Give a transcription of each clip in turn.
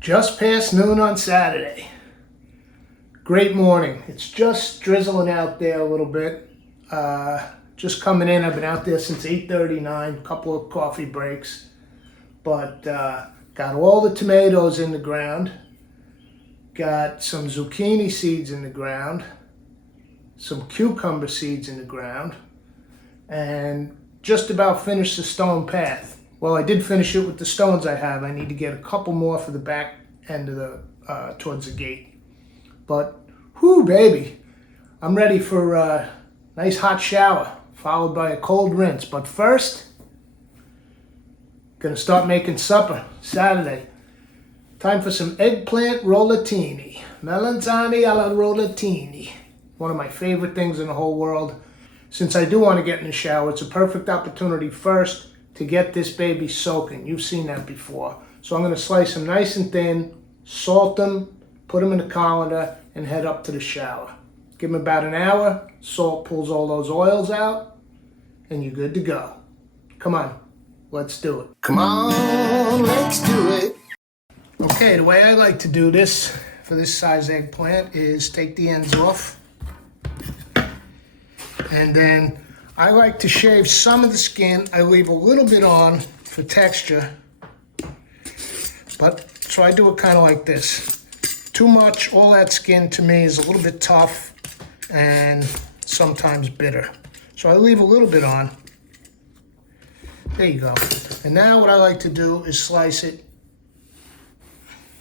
Just past noon on Saturday. Great morning. It's just drizzling out there a little bit. Just coming in. I've been out there since 8:39. A couple of coffee breaks. But got all the tomatoes in the ground. Got some zucchini seeds in the ground. Some cucumber seeds in the ground. And just about finished the stone path. Well, I did finish it with the stones I have. I need to get a couple more for the back end of the, towards the gate. But, whoo, baby, I'm ready for a nice hot shower, followed by a cold rinse. But first, gonna start making supper, Saturday. Time for some eggplant rollatini. Melanzane alla rollatini. One of my favorite things in the whole world. Since I do want to get in the shower, it's a perfect opportunity first to get this baby soaking. You've seen that before. So I'm going to slice them nice and thin, salt them, put them in the colander, and head up to the shower. Give them about an hour. Salt pulls all those oils out, and you're good to go. Come on, let's do it. Come on, let's do it. Okay, the way I like to do this for this size eggplant is take the ends off, and then I like to shave some of the skin. I leave a little bit on for texture, but so I do it kind of like this. Too much, all that skin to me is a little bit tough and sometimes bitter. So I leave a little bit on. There you go. And now what I like to do is slice it.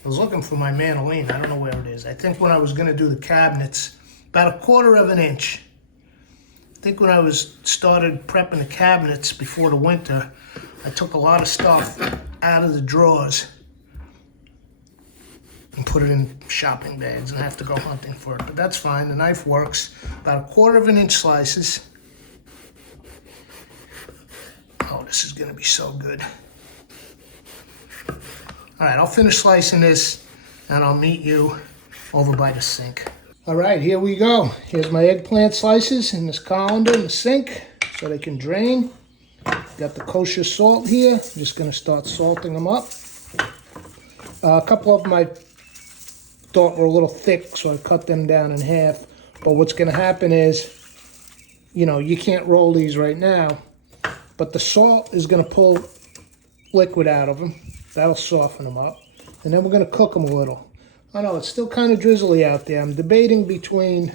I was looking for my mandoline. I don't know where it is. I think when I was going to do the cabinets, about 1/4 of an inch. I think when I started prepping the cabinets before the winter, I took a lot of stuff out of the drawers and put it in shopping bags, and I have to go hunting for it. But that's fine, the knife works. About 1/4 of an inch slices. Oh, this is gonna be so good. All right, I'll finish slicing this and I'll meet you over by the sink. All right, here we go. Here's my eggplant slices in this colander in the sink so they can drain. Got the kosher salt here. I'm just gonna start salting them up. A couple of them I thought were a little thick, so I cut them down in half. But what's gonna happen is, you can't roll these right now, but the salt is gonna pull liquid out of them. That'll soften them up. And then we're gonna cook them a little. I know, it's still kind of drizzly out there. I'm debating between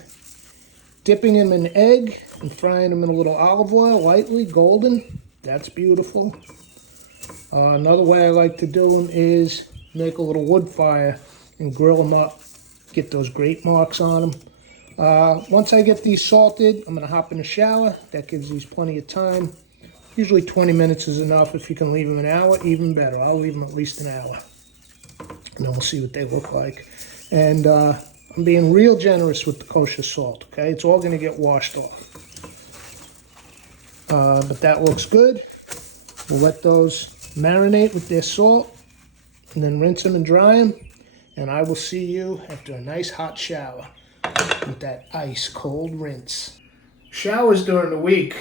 dipping them in egg and frying them in a little olive oil, lightly, golden. That's beautiful. Another way I like to do them is make a little wood fire and grill them up. Get those grate marks on them. Once I get these salted, I'm going to hop in the shower. That gives these plenty of time. Usually 20 minutes is enough. If you can leave them an hour, even better. I'll leave them at least an hour. And then we'll see what they look like. And I'm being real generous with the kosher salt, okay? It's all going to get washed off. But that looks good. We'll let those marinate with their salt and then rinse them and dry them. And I will see you after a nice hot shower with that ice cold rinse. Showers during the week,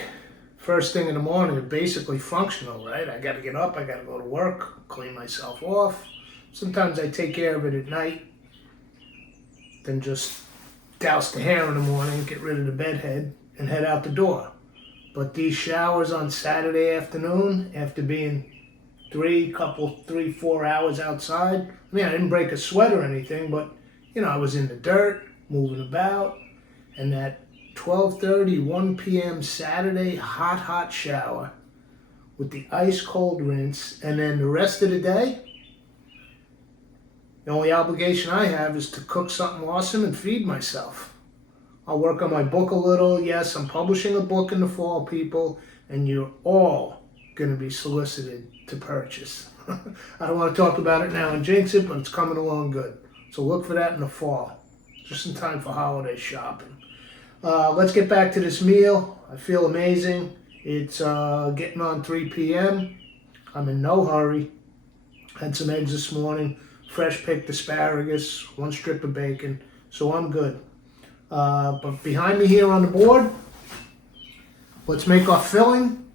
first thing in the morning, are basically functional, right? I got to get up, I got to go to work, clean myself off. Sometimes I take care of it at night, then just douse the hair in the morning, get rid of the bedhead, and head out the door. But these showers on Saturday afternoon, after being 3-4 hours outside, I mean, I didn't break a sweat or anything, but, I was in the dirt, moving about, and that 12:30, 1 p.m. Saturday hot shower with the ice cold rinse, and then the rest of the day, the only obligation I have is to cook something awesome and feed myself. I'll work on my book a little. Yes, I'm publishing a book in the fall, people, and you're all going to be solicited to purchase. I don't want to talk about it now and jinx it, but it's coming along good. So look for that in the fall, just in time for holiday shopping. Let's get back to this meal. I feel amazing. It's getting on 3 p.m. I'm in no hurry. Had some eggs this morning. Fresh picked asparagus, 1 strip of bacon, so I'm good. But behind me here on the board, let's make our filling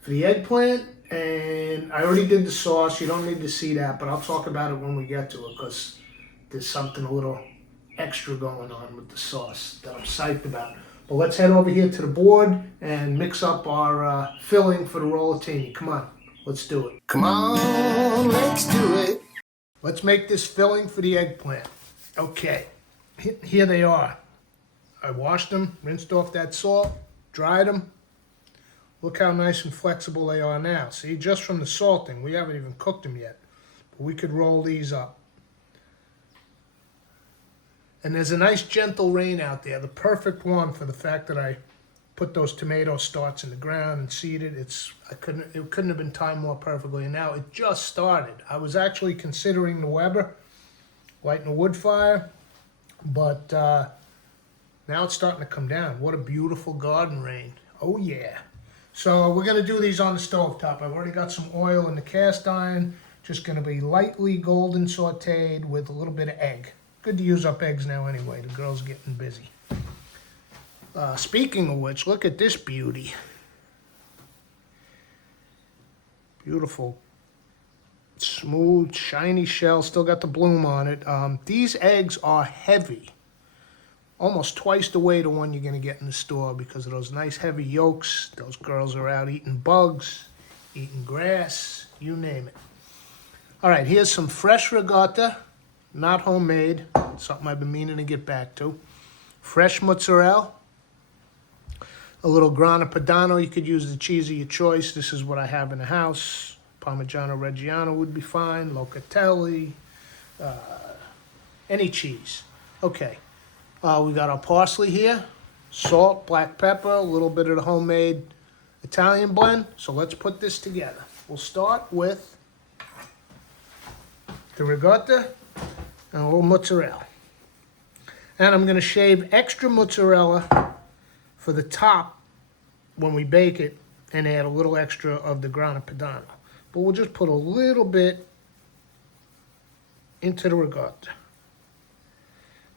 for the eggplant And I already did the sauce. You don't need to see that, but I'll talk about it when we get to it because there's something a little extra going on with the sauce that I'm psyched about. But let's head over here to the board and mix up our filling for the rollatini. Come on, let's do it. Come on, let's do it. Let's make this filling for the eggplant. Okay, here they are. I washed them, rinsed off that salt, dried them. Look how nice and flexible they are now. See, just from the salting, we haven't even cooked them yet. But we could roll these up. And there's a nice gentle rain out there, the perfect one for the fact that I put those tomato starts in the ground and seeded. It couldn't have been timed more perfectly. And now it just started. I was actually considering the Weber, lighting a wood fire, but now it's starting to come down. What a beautiful garden rain. Oh yeah. So we're going to do these on the stovetop. I've already got some oil in the cast iron. Just going to be lightly golden sauteed with a little bit of egg. Good to use up eggs now anyway. The girl's getting busy. Speaking of which, look at this beauty. Beautiful. Smooth, shiny shell. Still got the bloom on it. These eggs are heavy. Almost twice the weight of one you're going to get in the store because of those nice heavy yolks. Those girls are out eating bugs, eating grass, you name it. All right, here's some fresh ricotta, not homemade, something I've been meaning to get back to. Fresh mozzarella, a little Grana Padano. You could use the cheese of your choice. This is what I have in the house. Parmigiano Reggiano would be fine, Locatelli, any cheese. Okay. We got our parsley here, salt, black pepper, a little bit of the homemade Italian blend. So let's put this together. We'll start with the ricotta and a little mozzarella. And I'm going to shave extra mozzarella for the top when we bake it and add a little extra of the Grana Padano. But we'll just put a little bit into the ricotta.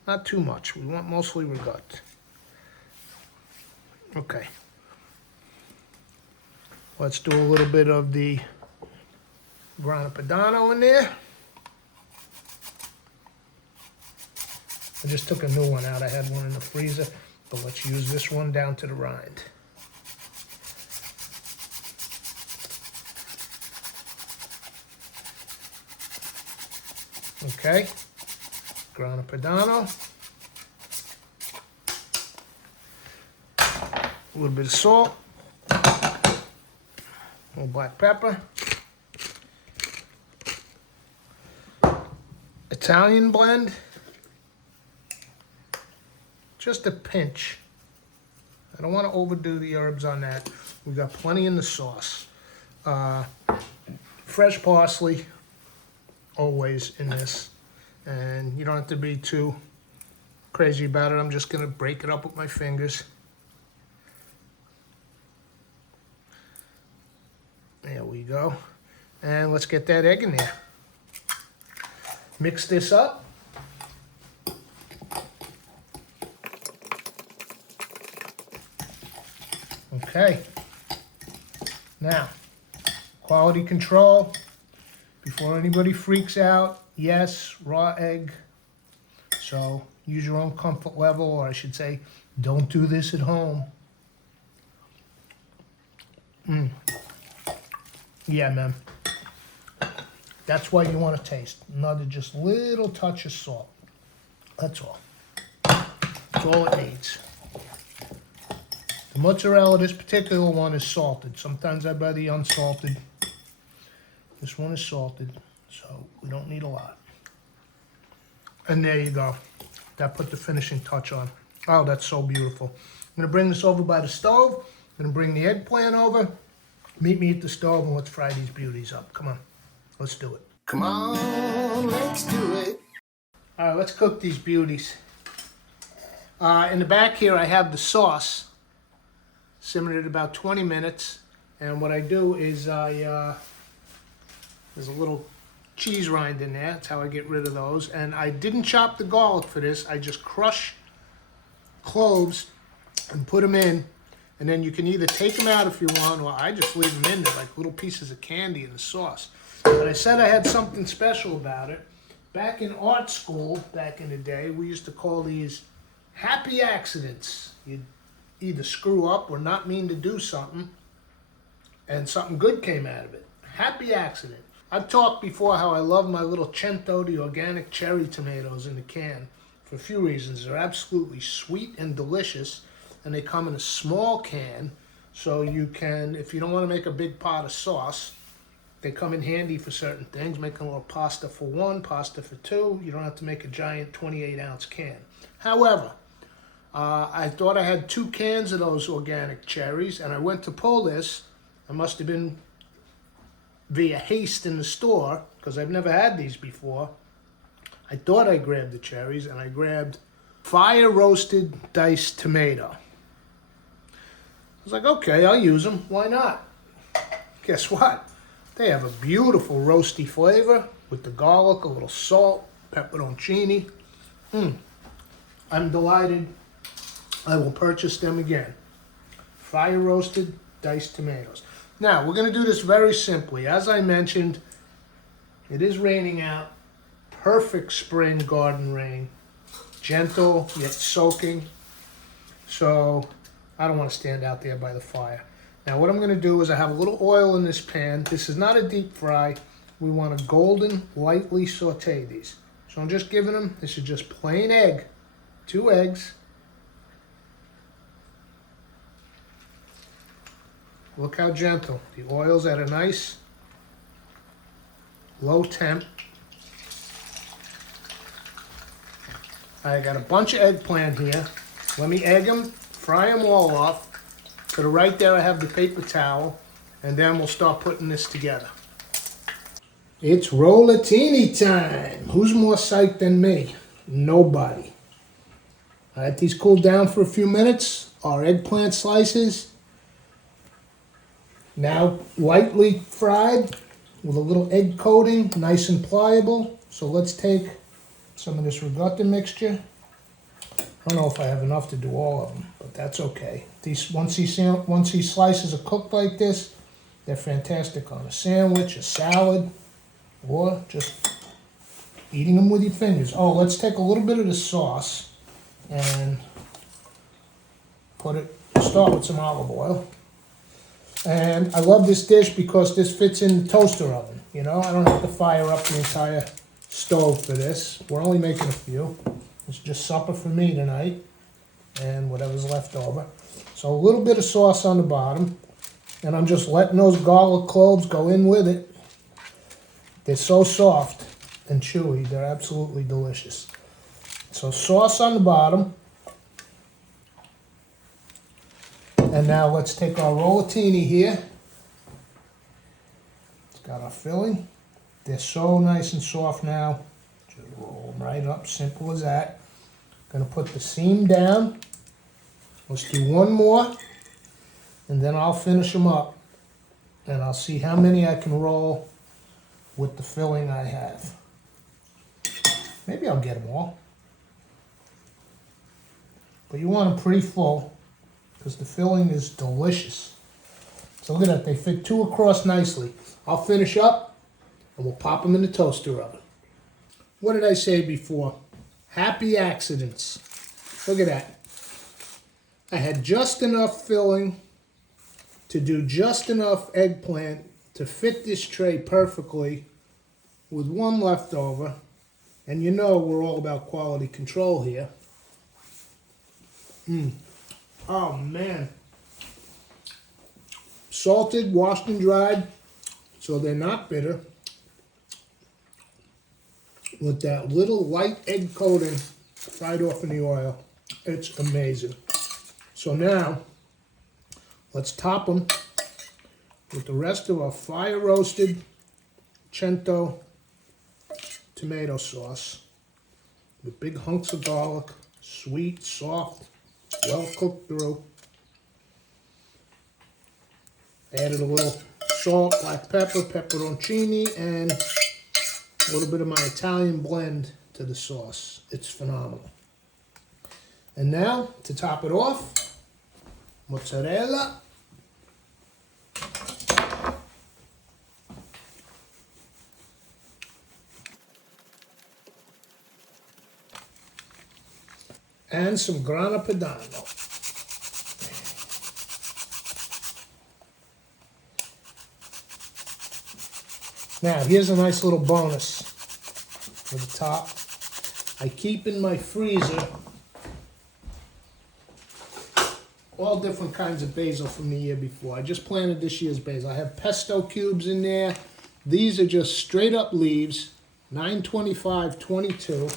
Not too much. We want mostly ricotta. Okay. Let's do a little bit of the Grana Padano in there. I just took a new one out. I had one in the freezer, but let's use this one down to the rind. Okay. Grana Padano, a little bit of salt, a little black pepper, Italian blend, just a pinch. I don't want to overdo the herbs on that. We've got plenty in the sauce. Fresh parsley, always in this. And you don't have to be too crazy about it. I'm just going to break it up with my fingers. There we go. And let's get that egg in there. Mix this up. Okay. Now, quality control. Before anybody freaks out, yes, raw egg. So use your own comfort level, or I should say, don't do this at home. Yeah, man. That's why you want to taste. Another just little touch of salt. That's all. That's all it needs. The mozzarella, this particular one is salted. Sometimes I buy the unsalted. This one is salted, so we don't need a lot. And there you go. That put the finishing touch on. Oh, that's so beautiful. I'm going to bring this over by the stove. I'm going to bring the eggplant over. Meet me at the stove and let's fry these beauties up. Come on. Let's do it. Come on, let's do it. All right, let's cook these beauties. In the back here, I have the sauce. Simmered at about 20 minutes. And what I do is there's a little cheese rind in there. That's how I get rid of those. And I didn't chop the garlic for this. I just crush cloves and put them in. And then you can either take them out if you want, or I just leave them in there like little pieces of candy in the sauce. But I said I had something special about it. Back in art school, back in the day, we used to call these happy accidents. You'd either screw up or not mean to do something, and something good came out of it. Happy accident. I've talked before how I love my little Cento, the organic cherry tomatoes in the can, for a few reasons. They're absolutely sweet and delicious, and they come in a small can, so you can, if you don't want to make a big pot of sauce, they come in handy for certain things. Make a little pasta for one, pasta for two. You don't have to make a giant 28-ounce can. However, I thought I had 2 cans of those organic cherries, and I went to pull this. I must have been via haste in the store, because I've never had these before. I thought I grabbed the cherries, and I grabbed fire-roasted diced tomato. I was like, okay, I'll use them. Why not? Guess what? They have a beautiful roasty flavor with the garlic, a little salt, pepperoncini. I'm delighted. I will purchase them again. Fire roasted diced tomatoes. Now, we're going to do this very simply. As I mentioned, it is raining out. Perfect spring garden rain. Gentle, yet soaking. So, I don't want to stand out there by the fire. Now, what I'm going to do is I have a little oil in this pan. This is not a deep fry. We want to golden, lightly saute these. So I'm just giving them, this is just plain egg. 2 eggs. Look how gentle. The oil's at a nice low temp. I got a bunch of eggplant here. Let me egg them, fry them all off. To the right there I have the paper towel, and then we'll start putting this together. It's rollatini time. Who's more psyched than me? Nobody. I let these cool down for a few minutes. Our eggplant slices, now lightly fried with a little egg coating, nice and pliable. So let's take some of this ricotta mixture. I don't know if I have enough to do all of them, but that's okay. Once these slices are cooked like this, they're fantastic on a sandwich, a salad, or just eating them with your fingers. Oh, let's take a little bit of the sauce and start with some olive oil. And I love this dish because this fits in the toaster oven. You know, I don't have to fire up the entire stove for this. We're only making a few. It's just supper for me tonight and whatever's left over. So a little bit of sauce on the bottom, and I'm just letting those garlic cloves go in with it. They're so soft and chewy, they're absolutely delicious. So sauce on the bottom. And now let's take our rollatini here. It's got our filling. They're so nice and soft now. Just roll them right up, simple as that. Gonna put the seam down. Let's do one more, and then I'll finish them up. And I'll see how many I can roll with the filling I have. Maybe I'll get them all. But you want them pretty full, because the filling is delicious. So look at that, they fit 2 across nicely. I'll finish up, and we'll pop them in the toaster oven. What did I say before? Happy accidents. Look at that. I had just enough filling to do just enough eggplant to fit this tray perfectly with one left over. And you know we're all about quality control here. Oh man. Salted, washed and dried, so they're not bitter. With that little light egg coating fried off in the oil. It's amazing. So now, let's top them with the rest of our fire roasted Cento tomato sauce with big hunks of garlic, sweet, soft, well cooked through. Added a little salt, black pepper, pepperoncini, and a little bit of my Italian blend to the sauce. It's phenomenal. And now, to top it off, mozzarella, and some grana padano. Now, here's a nice little bonus for the top. I keep in my freezer all different kinds of basil from the year before. I just planted this year's basil. I have pesto cubes in there. These are just straight up leaves, 925/22,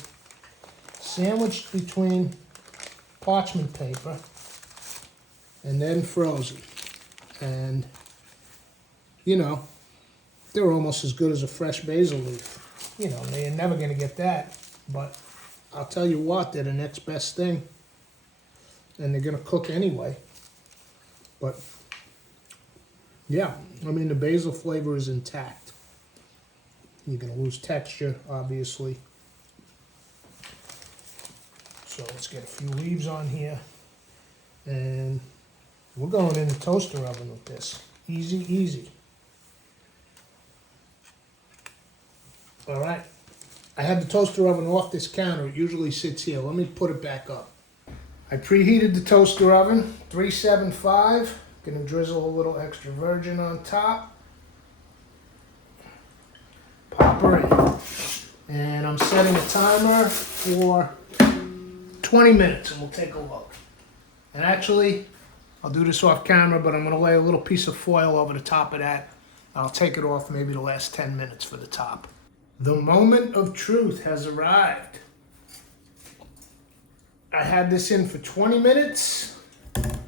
sandwiched between parchment paper and then frozen. And, you know, they're almost as good as a fresh basil leaf. You know, you're never going to get that, but I'll tell you what, they're the next best thing. And they're going to cook anyway. But, yeah, I mean, the basil flavor is intact. You're going to lose texture, obviously. So let's get a few leaves on here. And we're going in the toaster oven with this. Easy, easy. All right. I had the toaster oven off this counter. It usually sits here. Let me put it back up. I preheated the toaster oven, 375. Gonna drizzle a little extra virgin on top. Pop her in. And I'm setting a timer for 20 minutes and we'll take a look. And actually, I'll do this off camera, but I'm gonna lay a little piece of foil over the top of that. I'll take it off maybe the last 10 minutes for the top. The moment of truth has arrived. I had this in for 20 minutes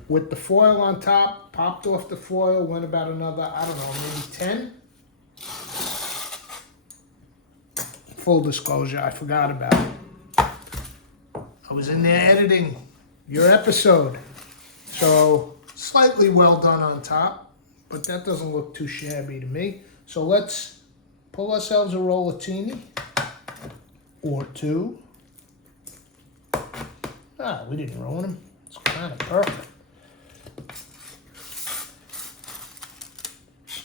with the foil on top, popped off the foil, went about another, I don't know, maybe 10. Full disclosure, I forgot about it. I was in there editing your episode. So slightly well done on top, but that doesn't look too shabby to me. So let's pull ourselves a rollatini or two. Ah, we didn't ruin them. It's kind of perfect.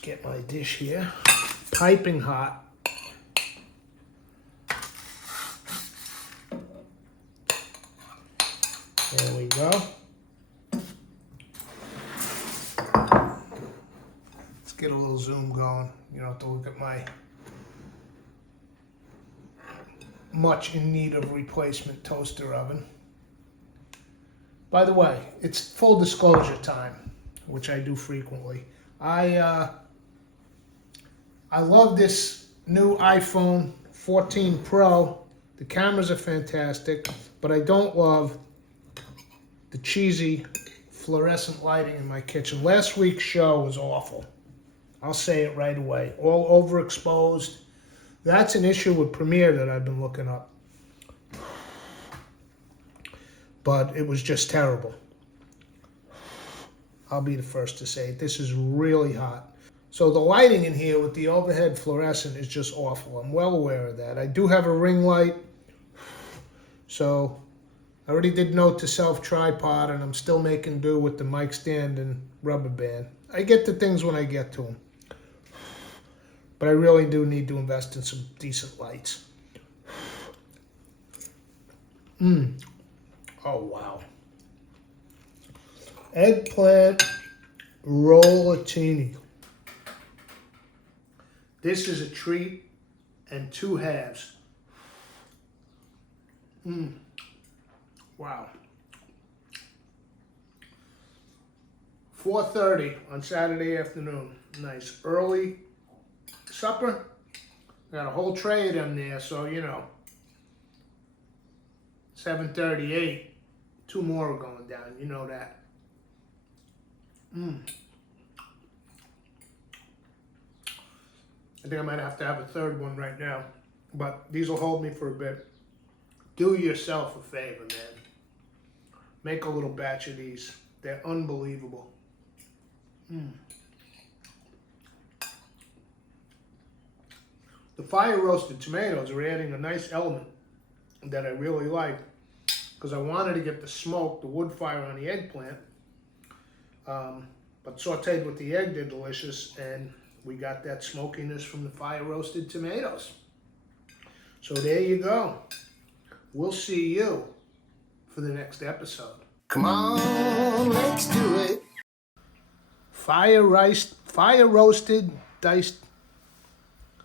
Get my dish here. Piping hot. There we go. Let's get a little zoom going. You don't have to look at my much in need of replacement toaster oven. By the way, it's full disclosure time, which I do frequently. I love this new iPhone 14 Pro. The cameras are fantastic, but I don't love the cheesy fluorescent lighting in my kitchen. Last week's show was awful. I'll say it right away. All overexposed. That's an issue with Premiere that I've been looking up. But it was just terrible. I'll be the first to say it. This is really hot. So the lighting in here with the overhead fluorescent is just awful. I'm well aware of that. I do have a ring light. So I already did note to self tripod, and I'm still making do with the mic stand and rubber band. I get the things when I get to them. But I really do need to invest in some decent lights. Oh, wow. Eggplant rollatini. This is a treat and two halves. Wow. 4:30 on Saturday afternoon. Nice early supper. Got a whole tray of them there, so you know. 7:38. 2 more are going down, you know that. I think I might have to have a third one right now, but these will hold me for a bit. Do yourself a favor, man. Make a little batch of these. They're unbelievable. The fire roasted tomatoes are adding a nice element that I really like, because I wanted to get the smoke, the wood fire on the eggplant, But sauteed with the egg, they're delicious, and we got that smokiness from the fire roasted tomatoes. So there you go. We'll see you for the next episode. Come on, let's do it. Fire roasted, diced